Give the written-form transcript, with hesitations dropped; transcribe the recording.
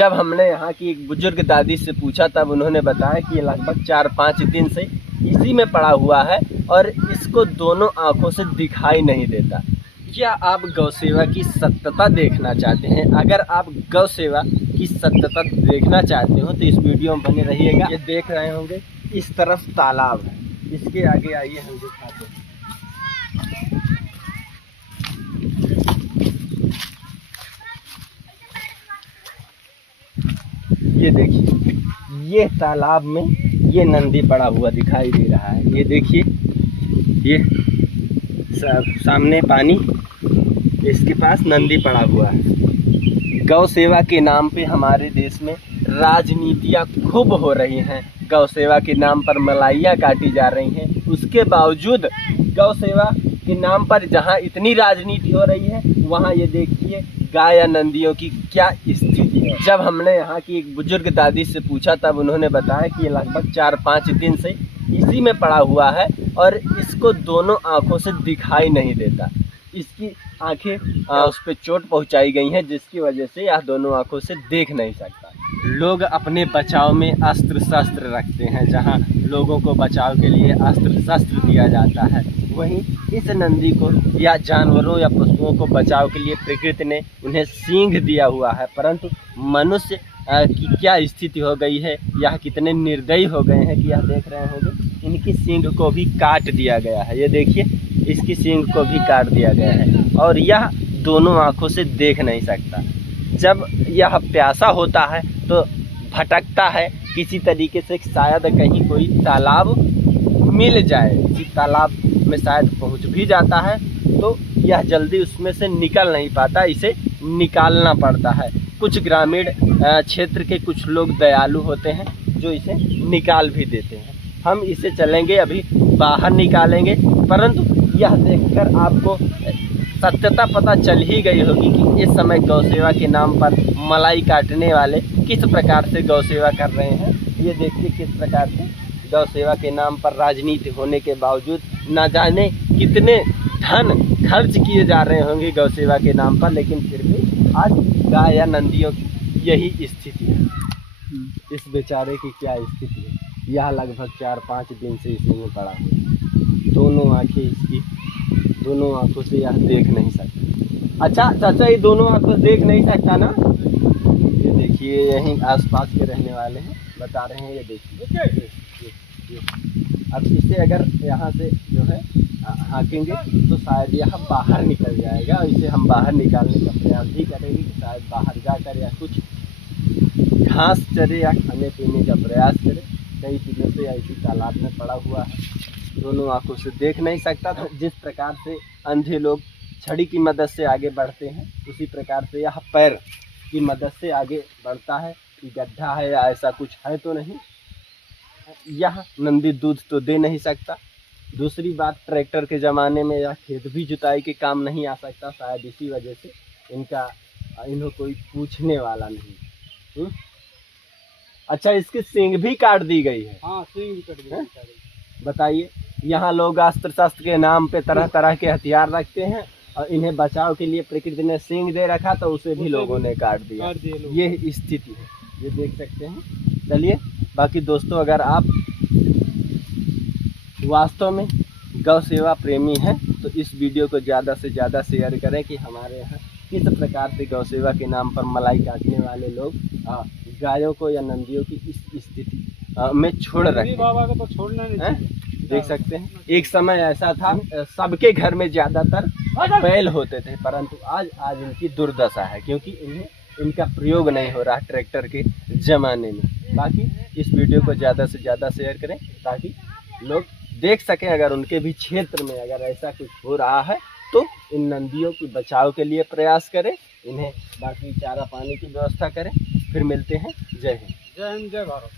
जब हमने यहाँ की एक बुजुर्ग दादी से पूछा तब उन्होंने बताया कि ये लगभग 4-5 दिन से इसी में पड़ा हुआ है और इसको दोनों आंखों से दिखाई नहीं देता। क्या आप गौसेवा की सत्यता देखना चाहते हैं? अगर आप गौसेवा की सत्यता देखना चाहते हो तो इस वीडियो में बने रहिएगा। ये देख रहे होंगे इस तरफ तालाब है, इसके आगे आइए हम दिखाते हैं। ये देखिए, ये तालाब में ये नंदी पड़ा हुआ दिखाई दे रहा है। ये देखिए, ये सामने पानी, इसके पास नंदी पड़ा हुआ है। गौ सेवा के नाम पे हमारे देश में राजनीतियाँ खूब हो रही हैं। गौ सेवा के नाम पर मलाइयाँ काटी जा रही हैं। उसके बावजूद गौ सेवा के नाम पर जहाँ इतनी राजनीति हो रही है, वहाँ ये देखिए गाय या नंदियों की क्या स्थिति है। जब हमने यहाँ की एक बुजुर्ग दादी से पूछा तब उन्होंने बताया कि ये लगभग 4-5 दिन से इसी में पड़ा हुआ है और इसको दोनों आंखों से दिखाई नहीं देता। इसकी आंखें उस पर चोट पहुंचाई गई हैं, जिसकी वजह से यह दोनों आंखों से देख नहीं सकता। लोग अपने बचाव में अस्त्र शस्त्र रखते हैं, जहां लोगों को बचाव के लिए अस्त्र शस्त्र दिया जाता है, वहीं इस नंदी को या जानवरों या पशुओं को बचाव के लिए प्रकृति ने उन्हें सींग दिया हुआ है। परंतु मनुष्य की क्या स्थिति हो गई है, यह कितने निर्दयी हो गए हैं कि यह देख रहे होंगे इनकी सींग को भी काट दिया गया है। ये देखिए, इसकी सींग को भी काट दिया गया है और यह दोनों आंखों से देख नहीं सकता। जब यह प्यासा होता है तो भटकता है किसी तरीके से, शायद कहीं कोई तालाब मिल जाए, किसी तालाब में शायद पहुंच भी जाता है तो यह जल्दी उसमें से निकल नहीं पाता, इसे निकालना पड़ता है। कुछ ग्रामीण क्षेत्र के कुछ लोग दयालु होते हैं जो इसे निकाल भी देते हैं। हम इसे चलेंगे, अभी बाहर निकालेंगे, परंतु यह देखकर आपको सत्यता पता चल ही गई होगी कि इस समय गौसेवा के नाम पर मलाई काटने वाले किस प्रकार से गौसेवा कर रहे हैं। ये देखिए किस प्रकार से गौसेवा के नाम पर राजनीति होने के बावजूद न जाने कितने धन खर्च किए जा रहे होंगे गौसेवा के नाम पर, लेकिन फिर भी आज गाय या नंदियों की यही स्थिति है। इस बेचारे की क्या स्थिति है। यह लगभग 4-5 दिन से इसी में पड़ा हुआ, दोनों आंखें इसकी, दोनों आंखों से यह देख नहीं सकता। अच्छा चाचा, ये दोनों आंखों से देख नहीं सकता ना? ये देखिए, यहीं आसपास के रहने वाले हैं, बता रहे हैं। ये देखिए, अब इसे अगर यहाँ से जो है हाँकेंगे तो शायद यह बाहर निकल जाएगा और इसे हम बाहर निकालने का प्रयास भी करेंगे कि शायद बाहर जाकर या कुछ घास चरे या खाने पीने का प्रयास करें। कई दिनों से इसी तालाब में पड़ा हुआ है, दोनों आंखों से देख नहीं सकता। तो जिस प्रकार से अंधे लोग छड़ी की मदद से आगे बढ़ते हैं, उसी प्रकार से यह पैर की मदद से आगे बढ़ता है। कि गड्ढा है या ऐसा कुछ है तो नहीं। यह नंदी दूध तो दे नहीं सकता। दूसरी बात, ट्रैक्टर के ज़माने में यह खेत भी जुताई के काम नहीं आ सकता, शायद इसी वजह से इन्हों कोई पूछने वाला नहीं। अच्छा, इसकी सींग भी काट दी गई है। हाँ, सींग भी काट दी गई। बताइए, यहाँ लोग अस्त्र शस्त्र के नाम पे तरह तरह के हथियार रखते हैं और इन्हें बचाव के लिए प्रकृति ने सींग दे रखा तो उसे भी लोगों ने काट दिया। ये स्थिति है, ये देख सकते हैं। चलिए, बाकी दोस्तों, अगर आप वास्तव में गौ सेवा प्रेमी हैं तो इस वीडियो को ज़्यादा से ज़्यादा शेयर करें कि हमारे यहाँ किस प्रकार से गौ सेवा के नाम पर मलाई काटने वाले लोग गायों को या नंदियों की इस स्थिति में छोड़ रहे बाबा को तो छोड़ना नहीं। देख सकते हैं, एक समय ऐसा था सबके घर में ज़्यादातर बैल होते थे, परंतु आज इनकी दुर्दशा है क्योंकि इनका प्रयोग नहीं हो रहा ट्रैक्टर के ज़माने में। बाकी इस वीडियो को ज़्यादा से ज़्यादा शेयर करें ताकि लोग देख सकें। अगर उनके भी क्षेत्र में अगर ऐसा कुछ हो रहा है तो इन नंदियों की बचाव के लिए प्रयास करें, इन्हें बाकी चारा पानी की व्यवस्था करें। फिर मिलते हैं। जय हिंद। जय हिंद, जय भारत।